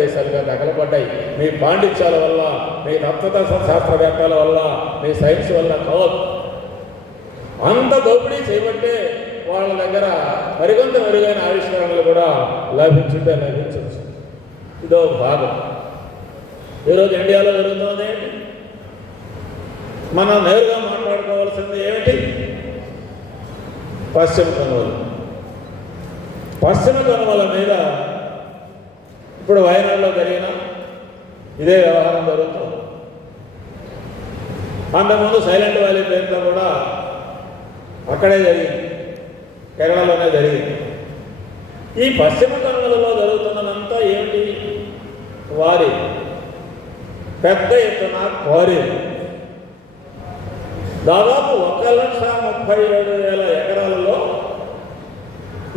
దేశాలుగా తగలబడ్డాయి. మీ పాండిత్యాల వల్ల, మీ తత్వతత్వ శాస్త్రవేత్తల వల్ల, మీ సైన్స్ వల్ల కావద్దు. అంత దోపిడీ చేయబట్టే వాళ్ళ దగ్గర మరికొంత మెరుగైన ఆవిష్కరణలు కూడా లభించవచ్చు. ఇదో భాగం. ఈరోజు ఇండియాలో జరుగుతుంది ఏంటి? మనం నేరుగా మాట్లాడుకోవాల్సింది ఏమిటి? పశ్చిమ కనుమలు. పశ్చిమ కనుమల మీద ఇప్పుడు వయనాడులో జరిగిన ఇదే వ్యవహారం జరుగుతుంది. అంతకుముందు సైలెంట్ వ్యాలీ పేరుతో కూడా అక్కడే జరిగింది, కేరళలోనే జరిగింది. ఈ పశ్చిమ కనుమలలో జరుగుతున్నదంతా ఏమిటి? వారి పెద్ద ఎత్తున క్వారీ. దాదాపు 1,37,000 ఎకరాలలో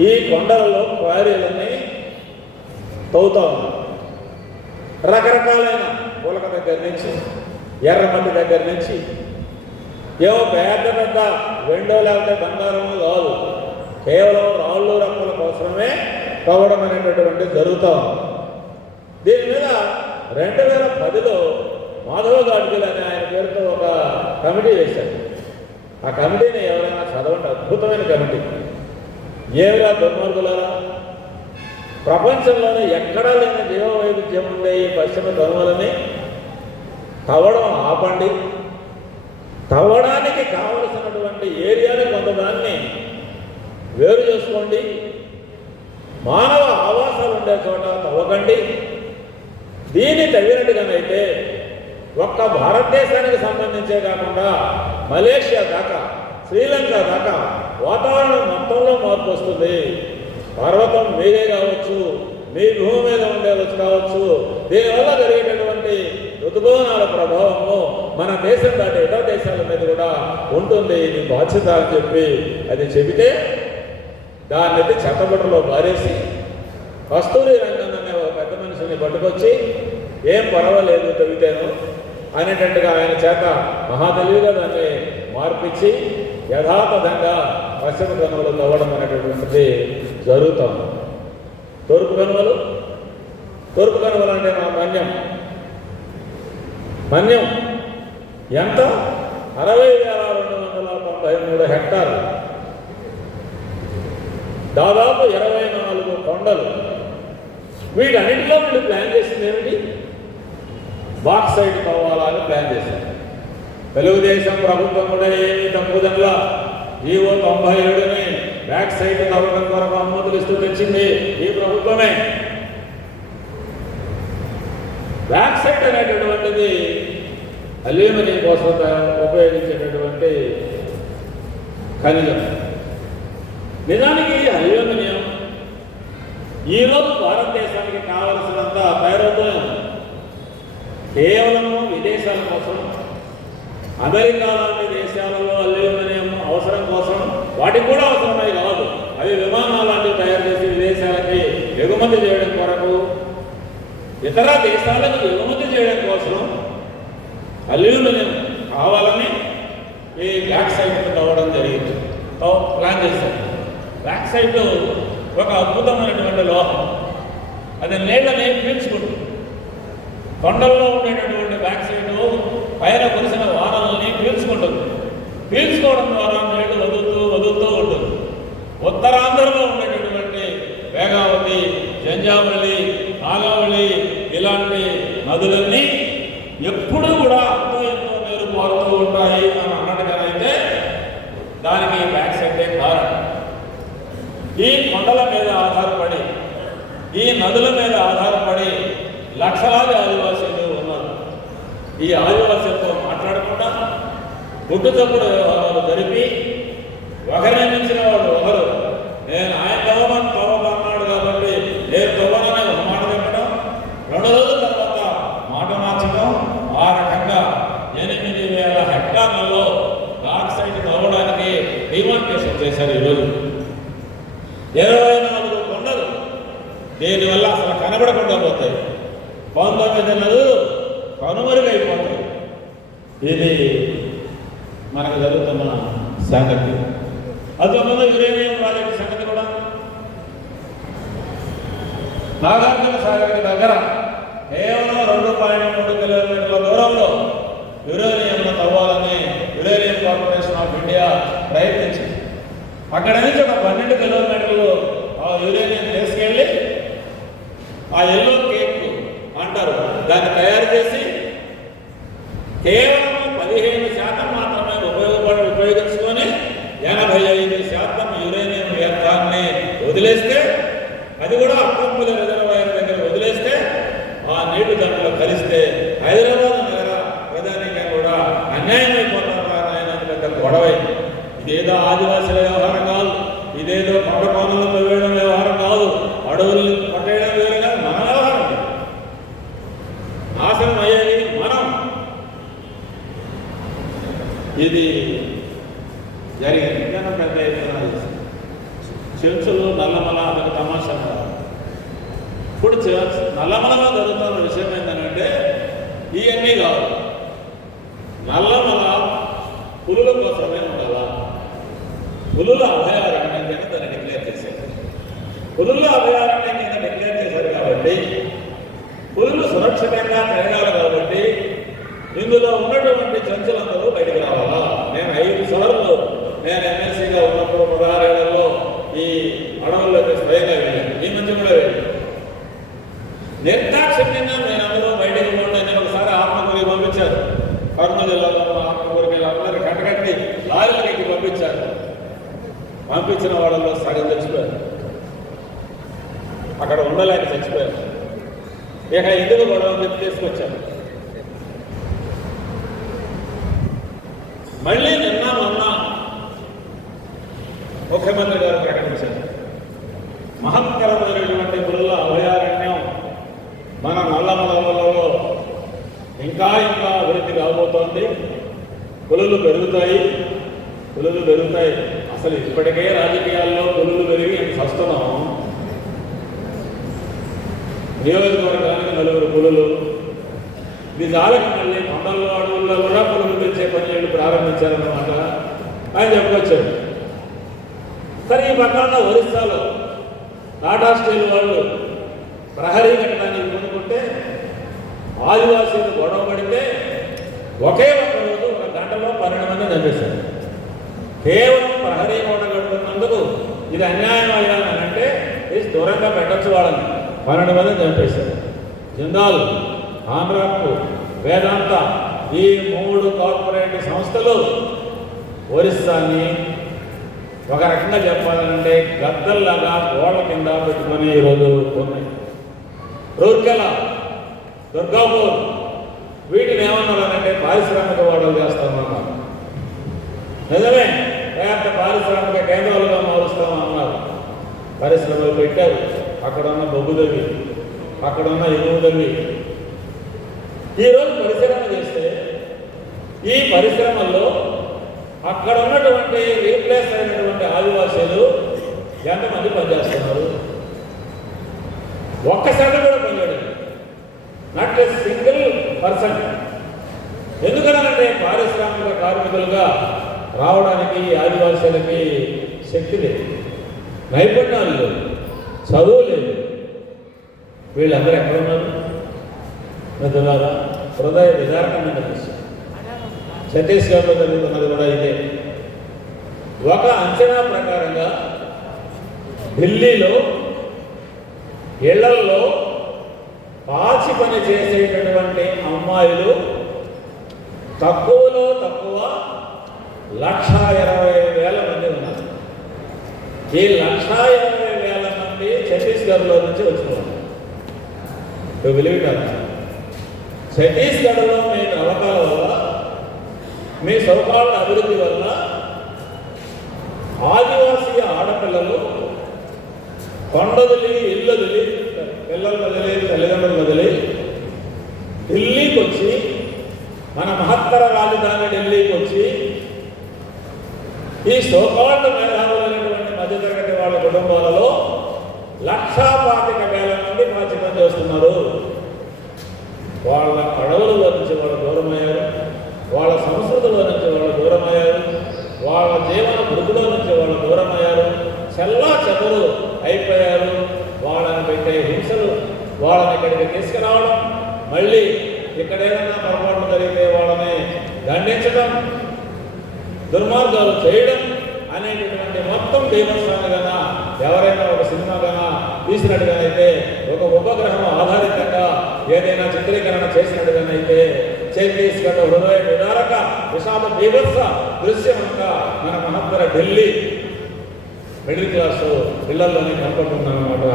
ఈ కొండలలో క్వారీలని తవ్వుతా ఉన్నారు. రకరకాలైన పూలక దగ్గర నుంచి, ఎర్రమట్టి దగ్గర నుంచి, ఏవో పెద్ద పెద్ద వెండో లేకపోతే బంగారము కాదు, కేవలం రాళ్ళు రప్పల కోసమే తవ్వడం అనేటటువంటి జరుగుతూ ఉంది. దీని మీద 2010లో మాధవ గాడ్గిల్ అనే ఆయన పేరుతో ఒక కమిటీ వేశారు. ఆ కమిటీని ఎవరైనా చదవండి, అద్భుతమైన కమిటీ. ఏమిరా దుర్మార్గులారా, ప్రపంచంలోనే ఎక్కడా లేని జీవవైవిధ్యం ఉండే ఈ పశ్చిమ కనుమలని తవ్వడం ఆపండి. తవ్వడానికి కావలసినటువంటి ఏరియాని కొంతదాన్ని వేరు చేసుకోండి. మానవ ఆవాసాలు ఉండే చోట తవ్వకండి. దీన్ని తవ్వినట్టుగానైతే ఒక్క భారతదేశానికి సంబంధించే కాకుండా మలేషియా దాకా, శ్రీలంక దాకా వాతావరణం మొత్తంలో మార్పు వస్తుంది. పర్వతం మీదే కావచ్చు, మీ భూమి మీద ఉండేవచ్చు కావచ్చు. దీనివల్ల జరిగేటటువంటి ఋతుపవనాల ప్రభావము మన దేశం దాటి ఇతర దేశాల మీద కూడా ఉంటుంది. ఇది బాధ్యత అని చెప్పి అది చెబితే దాన్ని చెత్తబుట్టలో పారేసి కస్తూరి రంగన్ అనే ఒక పెద్ద మనిషిని పట్టుకొచ్చి ఏం పర్వాలేదు తవ్వితేను అనేటట్టుగా ఆయన చేత మహాతెలివిగా దాన్ని మార్పించి యథాతథంగా పశ్చిమ కనుమలు తవ్వడం అనేటటువంటిది జరుగుతుంది. తూర్పు కనుమలు అంటే మా మన్యం ఎంత? 60,293 హెక్టార్లు, దాదాపు 24 కొండలు. వీటన్నింటిలో వీళ్ళు ప్లాన్ చేసింది ఏమిటి? బాక్సైట్ తవ్వాలని ప్లాన్ చేశారు. తెలుగుదేశం ప్రభుత్వం కూడా ఏమీ తప్పుదనలా జీవో 97ని బ్యాక్ సైట్ తవ్వడం కొరకు అనుమతులు ఇస్తూ తెచ్చింది ఈ ప్రభుత్వమే. బ్యాక్ సైట్ అనేటటువంటిది అల్యూమినియం కోసం ఉపయోగించేటటువంటి ఖనిజం. నిజానికి అల్యూమినియం ఈరోజు భారతదేశానికి కావలసినంత తయారవుతూ కేవలము విదేశాల కోసం, అమెరికా లాంటి దేశాలలో అల్యూమినియం అవసరం కోసం, వాటికి కూడా అవసరమై కాదు, అవి విమానాలు లాంటివి తయారు చేసి విదేశాలకి ఎగుమతి చేయడం కొరకు, ఇతర దేశాలకు ఎగుమతి చేయడం కోసం అల్యూమినియం కావాలని ఈ బ్యాక్ సైట్ తవ్వడం జరిగింది, ప్లాన్ చేశారు. బ్యాక్ సైట్ ఒక అద్భుతమైనటువంటి లోహం. అది నీళ్ళని పీల్చుకుంటుంది. కొండల్లో ఉండేటటువంటి బ్యాక్ సైట్ పైన కురిసిన వానల్ని పీల్చుకుంటుంది. పీల్చుకోవడం ద్వారా నీళ్లు వదులుతూ ఉంటుంది. ఉత్తరాంధ్రలో ఉండేటటువంటి వేగావతి, జంజావళి, నాగావళి ఇలాంటి నదులన్నీ ఎప్పుడూ కూడా ఎంతో నీరు పారుతూ ఉంటాయి అని అన్నట్టుగానైతే దానికి బ్యాక్ సైడే కారణం. ఈ కొండల మీద ఆధారపడి, ఈ నదుల మీద ఆధారపడి లక్షలాది ఆదివాసీలు ఉన్నారు. ఈ ఆదివాసీలతో మాట్లాడకుండా గుడ్డు చప్పుడు వ్యవహారాలు జరిపి ఒకరిని మించిన వాళ్ళు ఒకరు, నేను ఆయన తవ్వమన్నాడు కాబట్టి నేను తవ్వనని ఒక మాట చెప్పడం, 2 రోజుల తర్వాత మాట మార్చడం, ఆ రకంగా 8,000 హెక్టార్లలో బ్యాక్ సైట్ తవ్వడానికి డిమార్కేషన్ చేశారు. ఈరోజు 24 కొండలు దీనివల్ల అసలు కనబడకుండా పోతాయి. 19 నదులు కనుమరుగైపోతాయి. ఇది మనకు జరుగుతున్న సంగతి. అంతకుముందు యురేనియం ప్రాజెక్టు సంగతి కూడా నాగార్జున సాగర్ దగ్గర కేవలం 2.3 కిలోమీటర్ల దూరంలో యురేనియంను తవ్వాలని యురేనియం కార్పొరేషన్ ఆఫ్ ఇండియా ప్రయత్నించింది. అక్కడ నుంచి ఒక 12 కిలోమీటర్లు ఆ యురేనియం తీసుకెళ్ళి ఆ ఎల్లో కేక్ అంటారు దాన్ని తయారు చేసి కేవలం 15% మాత్రమే ఉపయోగించుకొని 85% యురేనియం వ్యర్థాన్ని వదిలేస్తే, అది కూడా అక్కంపుల రిజర్వాయర్ దగ్గర వదిలేస్తే ఆ నీళ్లు దాంట్లో కలిస్తే హైదరాబాద్ నగర ప్రధానిగా కూడా అన్యాయం అయిపోతారు ఆయన పెద్ద గొడవైంది. ఇదేదో ఆదివాసుల వ్యవహారం కాదు, ఇదేదో కొండ కోనలతో వేయడం వ్యవహారం కాదు, అడవుల్ని కొట్టేయడం వేరే కాదు, మన వ్యవహారం. నాశనం అయ్యేది మనం. ఇది జరిగింది. ఇంకా పెద్ద ఎత్తున చెంచులు నల్లమల అదొక తమాషా. ఇప్పుడు నల్లమలలో జరుగుతున్న విషయం ఏంటంటే ఇవన్నీ కాదు, నల్లమల పులుల కోసమే ఉండాలా, పులుల అభయారణ్యం కింద దాన్ని డిక్లేర్ చేశారు. పులుల అభయారణ్యం కింద డిక్లేర్ చేశారు కాబట్టి పులులు సురక్షితంగా తిరగాలి కాబట్టి ఇందులో ఉన్నటువంటి చెంచులందరూ బయటకు రావాలా. నేను 5 సార్లు నేను ఎమ్మెల్సీగా ఉన్నప్పుడు 16 ఏళ్లలో ఈ అడవుల్లోకి స్వయంగా వెళ్ళాను. ఈ మధ్య కూడా వెళ్ళాను. నిర్దాక్షిణ్యంగా నేను అందరూ బయటకు పోండి. నేను ఒకసారి ఆత్మకూరికి పంపించారు. కర్నూలు జిల్లాలో ఉన్న ఆత్మకూరికి అందరూ కట్టకట్టి లారీలకి పంపించారు. పంపించిన వాళ్ళలో సగం చచ్చిపోయారు, అక్కడ ఉండలేక చచ్చిపోయారు. ఇక ఎందుకు గొడవ చెప్పి తీసుకొచ్చాను. మళ్ళీ నిన్న మొన్న ముఖ్యమంత్రి గారు ప్రకటించారు, మహత్తరమైనటువంటి పులుల అభయారణ్యం మన నల్లమలలో ఇంకా అభివృద్ధి కాబోతోంది. పులులు పెరుగుతాయి. అసలు ఇప్పటికే రాజకీయాల్లో పులులు పెరిగి వస్తున్నాం. నియోజకవర్గానికి 4 పులులు. ఇది జాలకి మళ్ళీ కొండల్లో అడవుల్లో కూడా పులులు పెంచే పనులు ప్రారంభించారన్నమాట ఆయన చెప్పుకొచ్చాడు. సరే, ఈ పక్కన ఒరిస్సాలో టాటా స్టీల్ వాళ్ళు ప్రహరీ కట్టడానికి ముందుకుంటే ఆదివాసీలు గొడవ పడితే ఒకే ఒక్క రోజు 1 గంటలో 12 మంది చంపేశారు. కేవలం ప్రహరీ కోట కడుతున్నందుకు ఇది అన్యాయం అయ్యానంటే ఇది దూరంగా పెట్టచ్చు వాళ్ళని. 12 మంది చంపేశారు. జిందాల్, ఆంధ్రాకు, వేదాంత ఈ 3 కార్పొరేట్ సంస్థలు ఒరిస్సాని ఒక రకంగా చెప్పాలంటే గద్దల్లాగా గోడ కింద పెట్టుకొని ఈరోజు ఉన్నాయి. రూర్కెలా, దుర్గాపూర్ వీటిని ఏమన్నారనంటే పారిశ్రామిక వాడలు చేస్తామన్నారు. నిజమే, పెద్ద పారిశ్రామిక కేంద్రాలుగా మారుస్తామన్నారు. పరిశ్రమలు పెట్టారు. అక్కడున్న బొగ్గుదవి, అక్కడున్న ఎగుదవి. ఈరోజు పరిశ్రమ చేస్తే ఈ పరిశ్రమల్లో అక్కడ ఉన్నటువంటి రీప్లేస్ అయినటువంటి ఆదివాసీలు ఎంతమంది పనిచేస్తున్నారు? ఒక్కసారి కూడా పనిచేయడం, నాట్ ఏ సింగిల్ పర్సన్. ఎందుకనంటే పారిశ్రామిక కార్మికులుగా రావడానికి ఆదివాసీలకి శక్తి లేదు, నైపుణ్యాలు లేదు, చదువు లేదు. వీళ్ళందరూ ఎక్కడున్నారు? మిత్రులారా, హృదయ విదారకమైన విషయం. ఛత్తీస్గఢ్లో జరుగుతున్నది కూడా ఇదే. ఒక అంచనా ప్రకారంగా ఢిల్లీలో ఇళ్లల్లో పాచి పని చేసేటటువంటి అమ్మాయిలు తక్కువలో తక్కువ 1,20,000 మంది ఉన్నారు. ఈ 1,20,000 మంది ఛత్తీస్గఢ్లో నుంచి వచ్చినారు. వెలుగుతారు. ఛత్తీస్గఢ్లో మీ తవ్వకాల వల్ల, మీ సౌకర్యాల అభివృద్ధి వల్ల ఆదివాసీ ఆడపిల్లలు కొండదిలి, ఇల్లు వదిలి, పిల్లలు వదిలి, తల్లిదండ్రులు వదిలి ఢిల్లీకి వచ్చి, మన మహత్తర రాజధాని ఢిల్లీకి వచ్చి ఈ సోకాళ్ళ మేధావులైనటువంటి మధ్యతరగతి వాళ్ళ కుటుంబాలలో 1,25,000 మంది పాచి పని చేస్తున్నారు. వాళ్ళ అడవుల నుంచి వాళ్ళు దూరమయ్యారు, వాళ్ళ సంస్కృతిలో నుంచి వాళ్ళు దూరమయ్యారు, వాళ్ళ జీవన వృద్ధిలో నుంచి వాళ్ళు దూరమయ్యారు, చెల్లా చెదరు అయిపోయారు. వాళ్ళని పెట్టే హింసలు, వాళ్ళని ఇక్కడికి తీసుకురావడం, మళ్ళీ ఇక్కడ ఏదైనా పొరపాటు జరిగితే వాళ్ళని దండించడం, దుర్మార్గాలు చేయడం అనేటటువంటి మొత్తం బీభత్సాన్ని కన్నా ఎవరైనా ఒక సినిమా కన్నా తీసినట్టుగానైతే, ఒక ఉపగ్రహం ఆధారితంగా ఏదైనా చిత్రీకరణ చేసినట్టుగానైతే ఛత్తీస్గఢ్ హృదయ విదారక విషాద బీభత్స దృశ్యమంతా మన మహత్తర ఢిల్లీ మిడిల్ క్లాస్ పిల్లల్లోనే కనపడుతుందన్నమాట.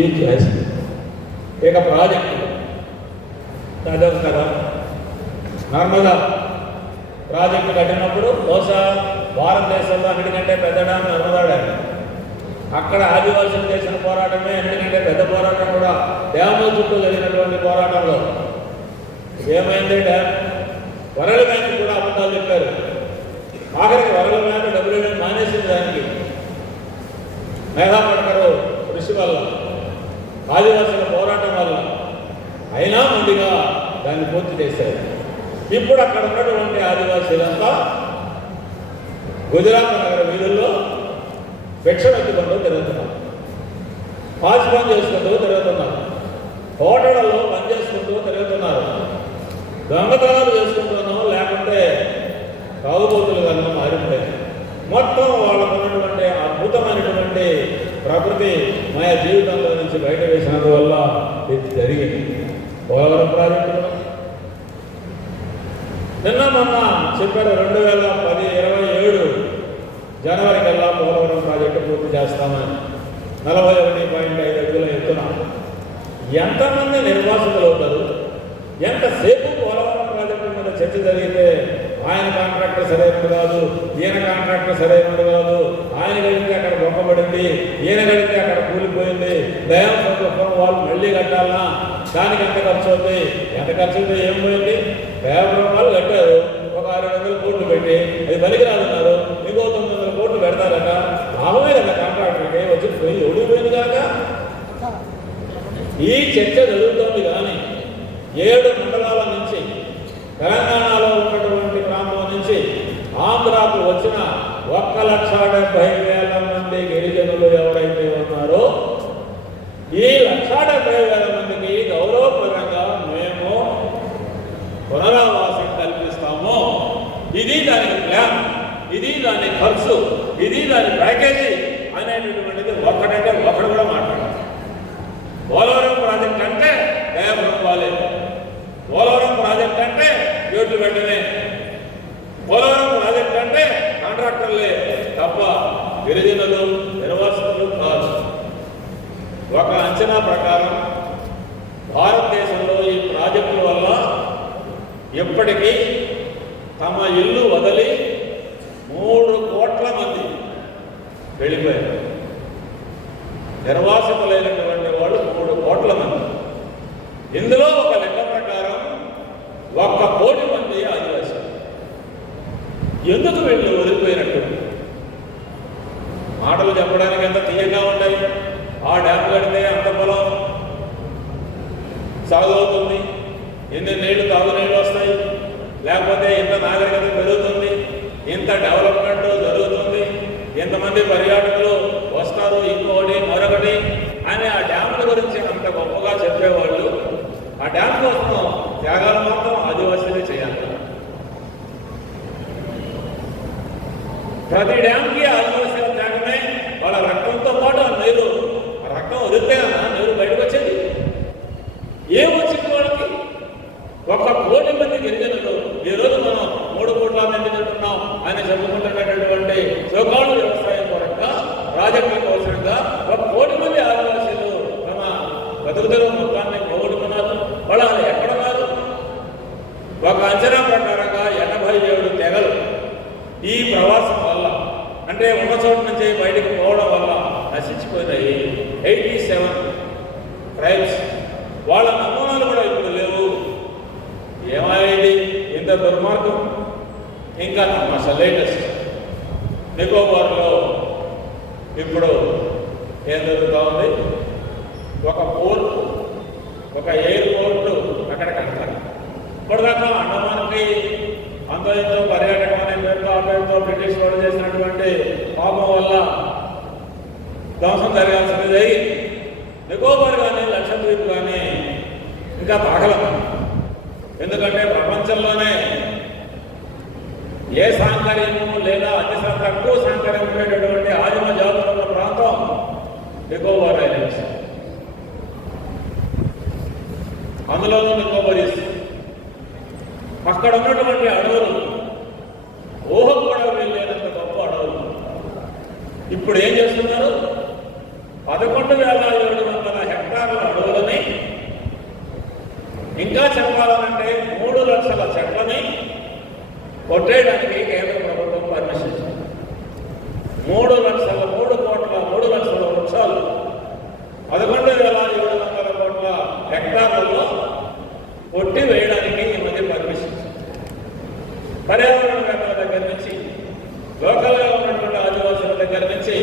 ఈ క్లాస్ ఇక ప్రాజెక్టు చదవదు కదా. నర్మదా ప్రాజెక్టు కట్టినప్పుడు బహుశా భారతదేశంలో అన్నిటికంటే పెద్ద డ్యామ్ నర్మదా డ్యామ్. అక్కడ ఆదివాసులు చేసిన పోరాటమే అన్నిటికంటే పెద్ద పోరాటం కూడా. డ్యాముల చుట్టూ జరిగినటువంటి పోరాటంలో ఏమైంది? డ్యామ్ వరల్డ్ బ్యాంక్ కూడా అబద్ధాలు చెప్పారు. ఆఖరికి వరల్డ్ బ్యాంక్ డబ్బులు మానేసింది దానికి. మేధా పట్కర్ కృషి వల్ల, ఆదివాసుల పోరాటం వల్ల అయినా ముందుగా దాన్ని పూర్తి చేశారు. ఇప్పుడు అక్కడ ఉన్నటువంటి ఆదివాసీలంతా గుజరాత్ నగర వీధుల్లో భిక్ష ఎత్తుకుంటూ తిరుగుతున్నారు, పాచి పని చేసుకుంటూ తిరుగుతున్నారు, హోటళ్లలో పని చేసుకుంటూ తిరుగుతున్నారు, దొంగతనాలు చేసుకుంటున్నాం, లేకుంటే తాగుబోతులుగా మారిపోయాయి. మొత్తం వాళ్ళకు ఉన్నటువంటి అద్భుతమైనటువంటి ప్రకృతి మాయ జీవితంలో నుంచి బయట వేసినందువల్ల ఇది జరిగింది. పోలవరం ప్రాజెక్టులో నిన్న మొన్న చెప్పారు 2027 జనవరి కల్లా పోలవరం ప్రాజెక్టు పూర్తి చేస్తామని. 41.5 అడుగుల ఎత్తున ఎంతమంది నిర్వాసితులు అవుతారు? ఎంతసేపు పోలవరం ప్రాజెక్టు మీద చర్చ జరిగితే ఆయన కాంట్రాక్టర్ సరైనది కాదు, ఈయన కాంట్రాక్టర్ సరైనది కాదు, ఆయన గడితే అక్కడ గొప్పబడింది, ఈయన గడితే అక్కడ కూలిపోయింది, దయం ప్రభుత్వం వాళ్ళు మళ్ళీ కట్టాలన్నా దానికి ఎంత ఖర్చు అవుతుంది, ఎంత ఖర్చు అవుతుంది, ఏం పోయింది? పేపరం వాళ్ళు కట్టారు, ఒక 600 కోట్లు పెట్టి అది పనికిరాదన్నారు, ఇంకో 900 కోట్లు పెడతారట. లాభమే కదా కాంట్రాక్టర్కి, వచ్చి పోయి ఓడిపోయింది కాక. ఈ చర్చ జరుగుతోంది. కానీ 7 మండలాల నుంచి, తెలంగాణలో ఉన్నటువంటి ప్రాంతం నుంచి ఆంధ్రాకు వచ్చిన 1,70,000 మంది గిరిజనులు ఎవరైతే ఉన్నారో ఈ 1,70,000 మందికి గౌరవప్రదంగా మేము పునరావాసం కల్పిస్తాము. ఇది దాని ప్లాన్, ఇది దాని ఖర్చు, ఇది దాని ప్యాకేజీ అనేటటువంటిది ఒక్కడంటే ఒకడు కూడా మాట్లాడారు. పోలవరం ప్రాజెక్ట్ అంటే దయాభృంగాలే, పోలవరం ప్రాజెక్ట్ అంటే గేట్లు వెంటనే, పోలవరం ప్రాజెక్ట్ అంటే కాంట్రాక్టర్లే తప్ప గిరిజనులు నిర్వాసితులు కాదు. ఒక అంచనా ప్రకారం భారతదేశంలో ఈ ప్రాజెక్టుల వల్ల ఇప్పటికీ తమ ఇల్లు వదిలి 3 కోట్ల మంది వెళ్ళిపోయారు. నిర్వాసితులైనటువంటి వాళ్ళు 3 కోట్ల మంది. ఇందులో ఒక లెక్క ప్రకారం 1 కోటి మంది ఆదివాసీలు. ఎందుకు వీళ్ళు వదిలిపోయినట్టు? మాటలు చెప్పడానికి ఎంత తీయగా ఉంటాయి. ఆ డ్యామ్ కడితే అంత పొలం సాగు అవుతుంది, ఎన్ని నీళ్లు తాగునీళ్ళు వస్తాయి, లేకపోతే ఇంత నాగరికత పెరుగుతుంది, ఇంత డెవలప్మెంట్ జరుగుతుంది, ఎంతమంది పర్యాటకులు వస్తారు, ఇంకోటి మరొకటి అని ఆ డ్యాముల గురించి అంత గొప్పగా చెప్పేవాళ్ళు. ఆ డ్యామ్ కోసం త్యాగాలు మాత్రం ఆదివాసీలే చేయాలి. ప్రతి డ్యామ్కి ఆదివాసీల త్యాగమే. వాళ్ళ రక్తంతో పాటు ఆ నీరు, ఆ రక్తం వదిలితే నీరు బయటకు వచ్చేది. ఏమొచ్చింది వాళ్ళకి? 1 కోటి మంది గిరిజనులు. ఈరోజు మనం 3 కోట్ల మంది తింటున్నాం అని చెప్పుకుంటున్నటువంటి సోకాళ్ళు వ్యవసాయం పరంగా ప్రాజెక్టుల కోసంగా 1 కోటి మంది ఆదివాసీలు తమ బతుకుదల మొత్తాన్ని పోగొట్టుకున్నారు. వాళ్ళు ఎక్కడున్నారు? ఒక అంచనా ప్రకారంగా 87 తెగలు ఈ ప్రవాసం వల్ల, అంటే ఉన్న చోటు నుంచి బయటకు పోవడం వల్ల నశించిపోయినాయి. 87 ట్రైబ్స్. వాళ్ళ నమూనాలు కూడా ఇప్పుడు లేవు. ఏమైంది ఇంత దుర్మార్గం? ఇంకా తమాషా లేటెస్ట్ నికోబార్లో ఇప్పుడు ఏం జరుగుతూ ఉంది? ఒక పోర్టు, ఒక ఎయిర్పోర్టు అక్కడ కడతారు. ఇప్పటిదాకా అండమాన్కి అంత ఎంతో పర్యాటకం అనే పేరుతో అపేరుతో బ్రిటిష్ వాళ్ళు చేసినటువంటి పాపం వల్ల ధ్వంసం జరగాల్సింది జరిగింది. నికోబార్ కానీ లక్షద్వీప్ కానీ ఇంకా తాగలం. ఎందుకంటే ప్రపంచంలోనే ఏ సాంకర్యము లేదా అతి తక్కువ సాంకర్యం ఉండేటటువంటి ఆదిమ జాతులు ఉన్న ప్రాంతం నికోబార్ ఐలాండ్స్. అందులోనూ నికోబారీస్ అక్కడ ఉన్నటువంటి అడవులు ఊహకు కూడా వెళ్ళేంత గొప్ప అడవులు. ఇప్పుడు ఏం చేస్తున్నారు? 11,700 హెక్టార్ల అడవులని, ఇంకా చెప్పాలంటే 3 లక్షల చెట్లని కొట్టేయడానికి కేంద్ర ప్రభుత్వం పర్మిషన్ ఇచ్చింది. 3 లక్షల వృక్షాలు 11,700 కోట్ల హెక్టార్లలో కొట్టి వేయడానికి ఈ మధ్య పర్మిషన్ ఇచ్చింది. పర్యావరణవేత్తల దగ్గర నుంచి, లోకల్గా ఉన్నటువంటి ఆదివాసుల దగ్గర నుంచి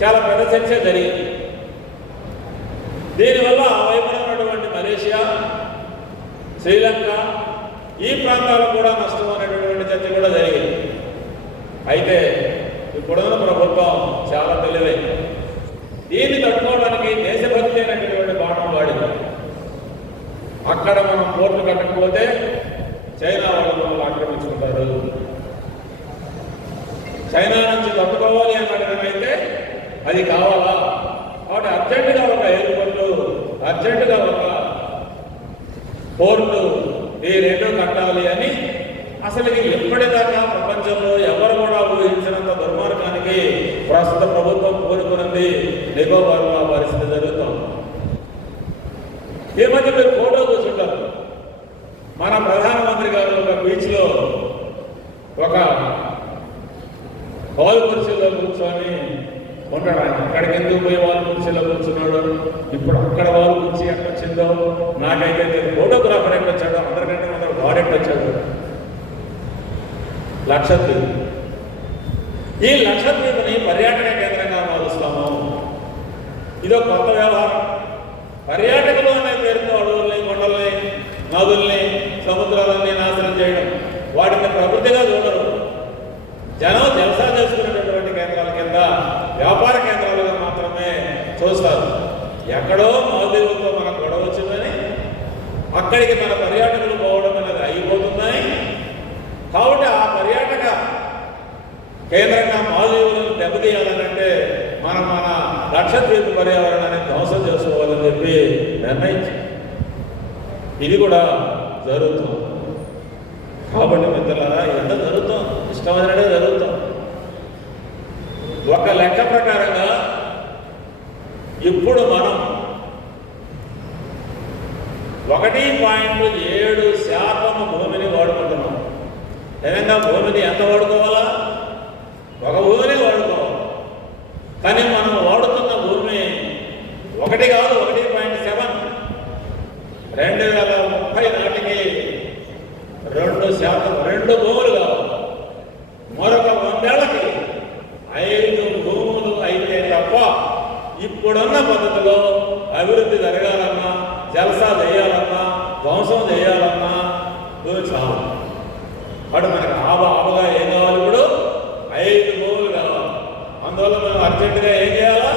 చాలా పెద్ద చర్చ జరిగింది. దీనివల్ల ఆ వైపున ఉన్నటువంటి మలేషియా, శ్రీలంక ఈ ప్రాంతాలు కూడా నష్టం అనేటటువంటి చర్చ కూడా జరిగింది. అయితే ఇప్పుడున్న ప్రభుత్వం చాలా తెలివైంది. దీన్ని తట్టుకోవడానికి దేశభక్తి అనేటటువంటి బాటం వాడింది. అక్కడ మనం పోర్టు కట్టకపోతే చైనా వాళ్ళు మనల్ని ఆక్రమించుకుంటారు. చైనా నుంచి తట్టుకోవాలి అన్నట్లయితే అది కావాలా, కాబట్టి అర్జెంటుగా ఒక ఎయిర్పోర్టు, అర్జెంటుగా ఒక పోర్టు ఈ 2 కట్టాలి అని అసలు ఎప్పటిదాకా ప్రపంచంలో ఎవరు కూడా ఊహించినంత దుర్మార్గానికి ప్రస్తుత ప్రభుత్వం కోరుకున్నది నికోబార్లో పరిస్థితి జరుగుతుంది. ఈ మధ్య మీరు ఫోటో చూసుంటారు. మన ప్రధానమంత్రి గారు ఒక బీచ్లో ఒక వాల్ కుర్చీలో కూర్చొని ఉంటాడు. ఆయన అక్కడికి ఎందుకు పోయి వాల్ కుర్చీలో కూర్చున్నాడు, ఇప్పుడు అక్కడ వాల్ కుర్చీ ఎక్కడ వచ్చిందో నాకైతే ఫోటోగ్రాఫర్ ఎక్కడ వచ్చాడో, అందరికంటే ముందర వాడెట్ వచ్చాడు. లక్షద్వీప్. ఈ లక్షద్వీప్ని పర్యాటక కేంద్రంగా మారుస్తాము. ఇదో కొత్త వ్యవహారం. పర్యాటకులు అనే పేరుతో అడవుల్ని, కొండల్ని, నదుల్ని, సముద్రాలన్నీ నాశనం చేయడం, వాటిని ప్రవృత్తిగా చూడరు. జనం జలసా చేసుకునేటటువంటి కేంద్రాల కింద, వ్యాపార కేంద్రాలుగా మాత్రమే చూస్తారు. ఎక్కడో మాల్దీవులతో మనకు గొడవ వచ్చిందని అక్కడికి మన పర్యాటకులు పోవడం అనేది అయిపోతుందని, కాబట్టి ఆ పర్యాటక కేంద్రంగా మాల్దీవులను దెబ్బతీయాలనంటే మన లక్షద్వీప్ పర్యావరణాన్ని ధ్వంసం చేసుకోవాలని చెప్పి నిర్ణయించి ఇది కూడా జరుగుతుంది. కాబట్టి మిత్రులారా, ఎంత జరుగుతాం, ఇష్టమైనదే జరుగుతాం. ఒక లెక్క ప్రకారంగా ఇప్పుడు మనం 1.7% భూమిని వాడుకుంటున్నాం. నిజంగా భూమిని ఎంత వాడుకోవాలా? ఒక భూమిని వాడుకోవాలి. కానీ మనం వాడుతున్న భూమి 1 కాదు, 1.7. 2030 నాటికి 2% 2 భూములు కావాలి. మరొక 100 ఏళ్ళకి 5 భూములు అయితే తప్ప ఇప్పుడున్న పద్ధతిలో అభివృద్ధి జరగాలన్నా, జలసా చేయాలన్నా, ధ్వంసం చేయాలన్నా భూమి చాలు. అటు మనకి ఆవగా ఏం కావాలి? ఇప్పుడు 5 భూములు కావాలి. అందువల్ల మనం అర్జెంటుగా ఏం చేయాలా?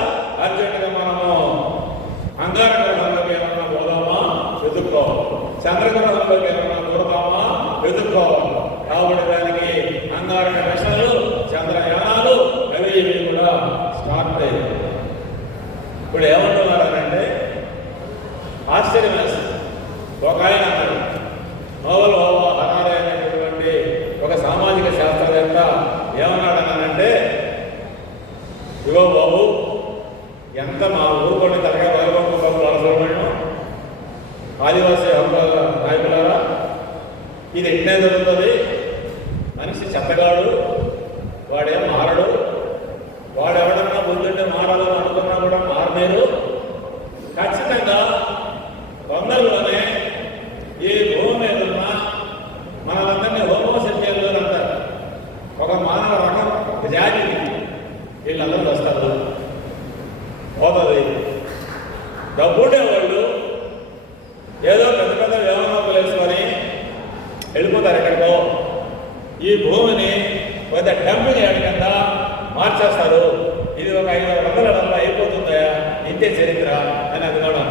అర్జెంటుగా మనము అంగారగ్రహంలోకి ఏమన్నా పోదామా వెతుక్కోవాలి, చంద్రగ్రహంలోకి ఏమన్నా పోదామా వెతుక్కోవాలి. కాబట్టి దానికి అంగారక మిషన్లు, చంద్రయానాలు ఇవి కూడా స్టార్ట్ అయ్యాయి. ఇప్పుడు ఏమంటున్నారంటే ఆశ్చర్యం వేస్తుంది. ఒక ఆయన అన్నాడు, నోబెల్ హరారే అనేటటువంటి ఒక సామాజిక శాస్త్రవేత్త ఏమన్నాడనంటే, ఇగో బాబు, ఎంత మా ఊరు కొన్ని తరగా వరగొట్టు బాబు బాలసుబ్రహ్మణ్యం, ఆదివాసీ హక్కుల నాయకులారా, ఇది ఎట్నే జరుగుతుంది. మనిషి చెత్తగాడు, వాడేం మారడు. వాడు ఎవడన్నా బుద్ధుంటే మారాలని అనుకున్నా కూడా మారలేరు. ఖచ్చితంగా 100లోనే ఈ భూమి మీద ఉన్న మనలందరినీ హోమోసెక్షువల్ అంటారు. ఒక మానవ రకం, ఒక జాతికి వీళ్ళందరూ వస్తారు, పోతుంది. డబ్బుండేవాళ్ళు ఏదో పెద్ద పెద్ద వ్యవహారాలు వేసుకొని వెళ్ళిపోతారు ఎక్కడికో. ఈ భూమిని పెద్ద డంపింగ్ యార్డ్ కింద మార్చేస్తారు. ఇది ఒక 500 ఏళ్ళలో అయిపోతుందా, ఇంతే చరిత్ర అని అది కూడా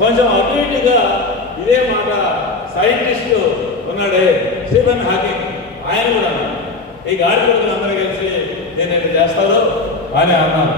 కొంచెం అటు ఇటుగా ఇదే మాట సైంటిస్టు ఉన్నాడే స్టీఫెన్ హాకింగ్, ఆయన కూడా ఈ గాడి కొడుకులు అందరూ కలిసి దీన్ని చేస్తారు అని అన్నారు.